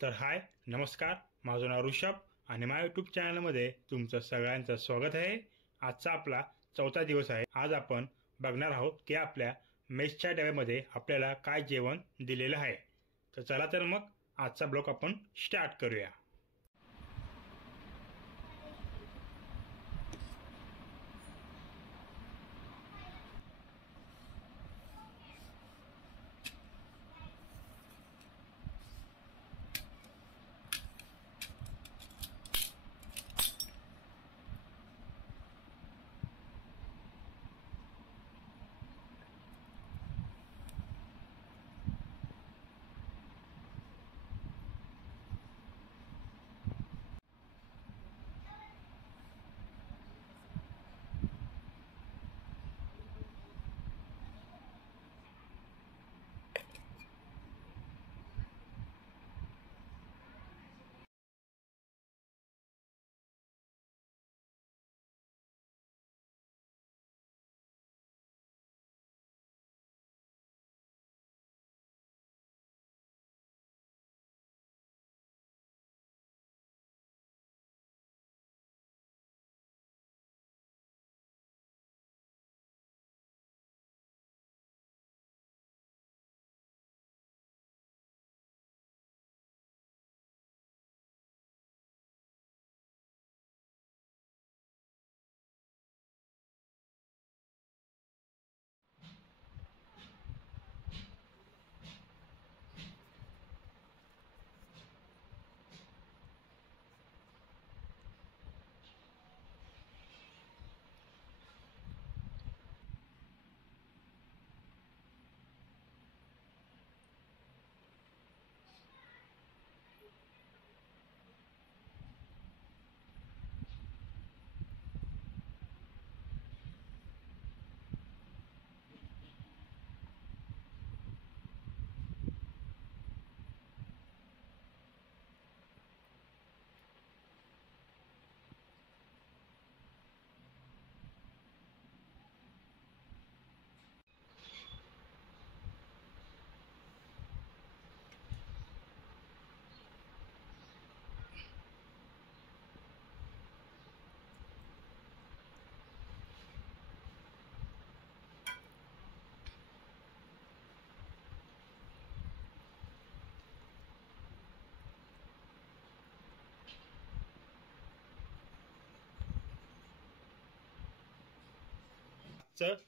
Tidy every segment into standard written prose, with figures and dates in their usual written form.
तर हाय नमस्कार, माझं नाव ऋषभ आणि माझ्या यूट्यूब चॅनलमध्ये तुमचं सगळ्यांचं स्वागत आहे। आजचा आपला चौथा दिवस आहे। आज आपण बघणार आहोत की आपल्या मेसच्या डब्यामध्ये आपल्याला काय जेवण दिलेलं आहे। तर चला तर मग आजचा ब्लॉग आपण स्टार्ट करूया।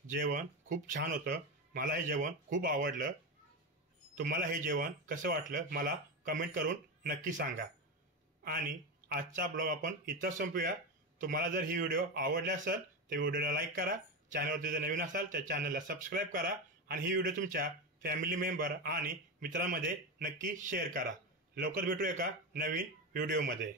जेवण खूप छान होतं। मला हे जेवण खूप आवडलं। तुम्हाला हे जेवण कसं वाटलं मला कमेंट करून नक्की सांगा। आणि आजचा ब्लॉग आपण इथं संपूया। तुम्हाला जर ही व्हिडिओ आवडली असेल तर व्हिडिओला लाईक करा, चॅनलवरती जर नवीन असाल तर चॅनलला सबस्क्राईब करा आणि ही व्हिडिओ तुमच्या फॅमिली मेंबर आणि मित्रांमध्ये नक्की शेअर करा। लवकर भेटू एका नवीन व्हिडिओमध्ये।